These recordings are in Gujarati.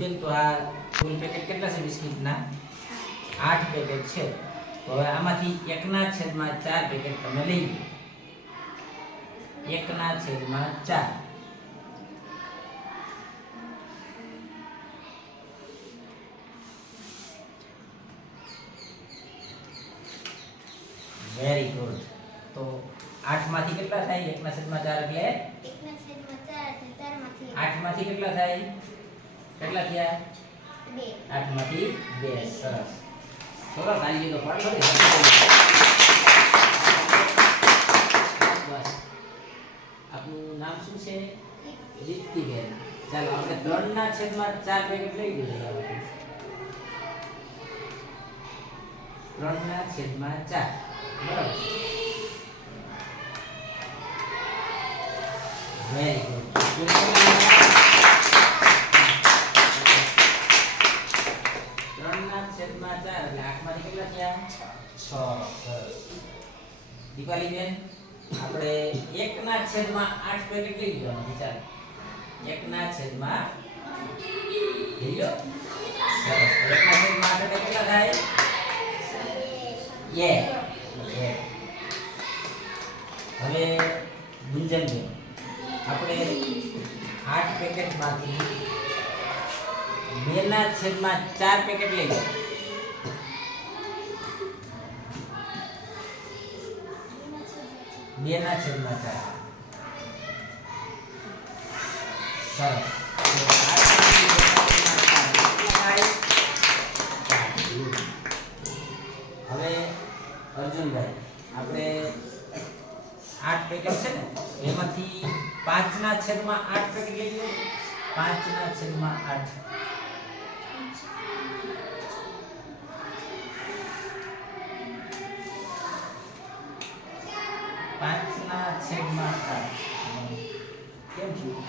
દીદીબેન તો આ કુલ પેકેટ કેટલા છે બિસ્કિટના? આઠ પેકેટ છે. તો હવે આમાંથી એકના છેદમાં ચાર પેકેટ તમે લઈ લો. એકના છેદમાં ચાર. વેરી ગુડ તો આઠમાંથી કેટલા થાય? એકના છેદમાં ચાર એટલે? એકના છેદમાં ચાર એટલે ચારમાંથી આઠમાંથી કેટલા થાય? કેટલા થયા? બે. આઠમાંથી બે. સરસ. થોડા તાલીઓ તો પાડ ખરી બસ. આપનું નામ શું છે? દીપ્તિબેન ચાલો આપણે ત્રણના છેદમાં ચાર પેકેટ લઈ લીધું ત્રણના છેદમાં ચાર. બરાબર. વેરી ગુડ એટલે આઠમાંથી કેટલા થયા છ દીપાલીબેન આપણે એકના છેદમાં આઠ પેકેટ લઈ લેવાનું ચાલો એકના છેદમાં લઈ લો. સરસ. એકના છેદમાં કેટલા થાય? યે. હવે ગુંજનબેન આપણે આઠ પેકેટમાંથી બેના છેદમાં ચાર પેકેટ લઈ લો બેના છેદમાં ચાર. સરસ. હવે અર્જુનભાઈ, આપણે આઠ પેકેટ છે ને, એમાંથી પાંચના છેદમાં આઠ પેકેટ લઈ લો પાંચના છેદમાં આઠ. પાંચના છેદમાં સાત કેમ થયું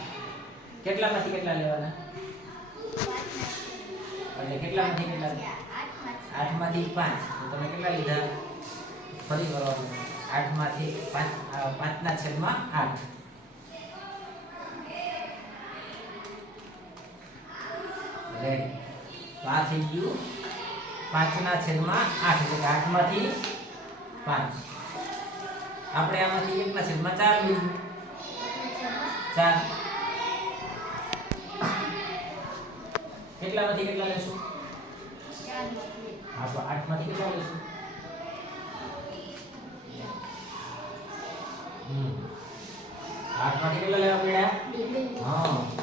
કેટલામાંથી કેટલા લેવાના? એટલે કેટલામાંથી કેટલા? આઠમાંથી પાંચ. તો તમે કેટલા લીધા? ફરી કરવાનું આઠમાંથી પાંચ પાંચના છેદમાં આઠ. રેડી તો થઈ ગયું. પાંચના છેદમાં આઠ. એટલે આઠમાંથી પાંચ. આપણે આમાંથી એકના છેદમાં ચાર લીધું ચાર. કેટલામાંથી કેટલા લેશું? હા તો આઠમાંથી કેટલા લેશું? આઠમાંથી કેટલા લેવા પડ્યા? હા.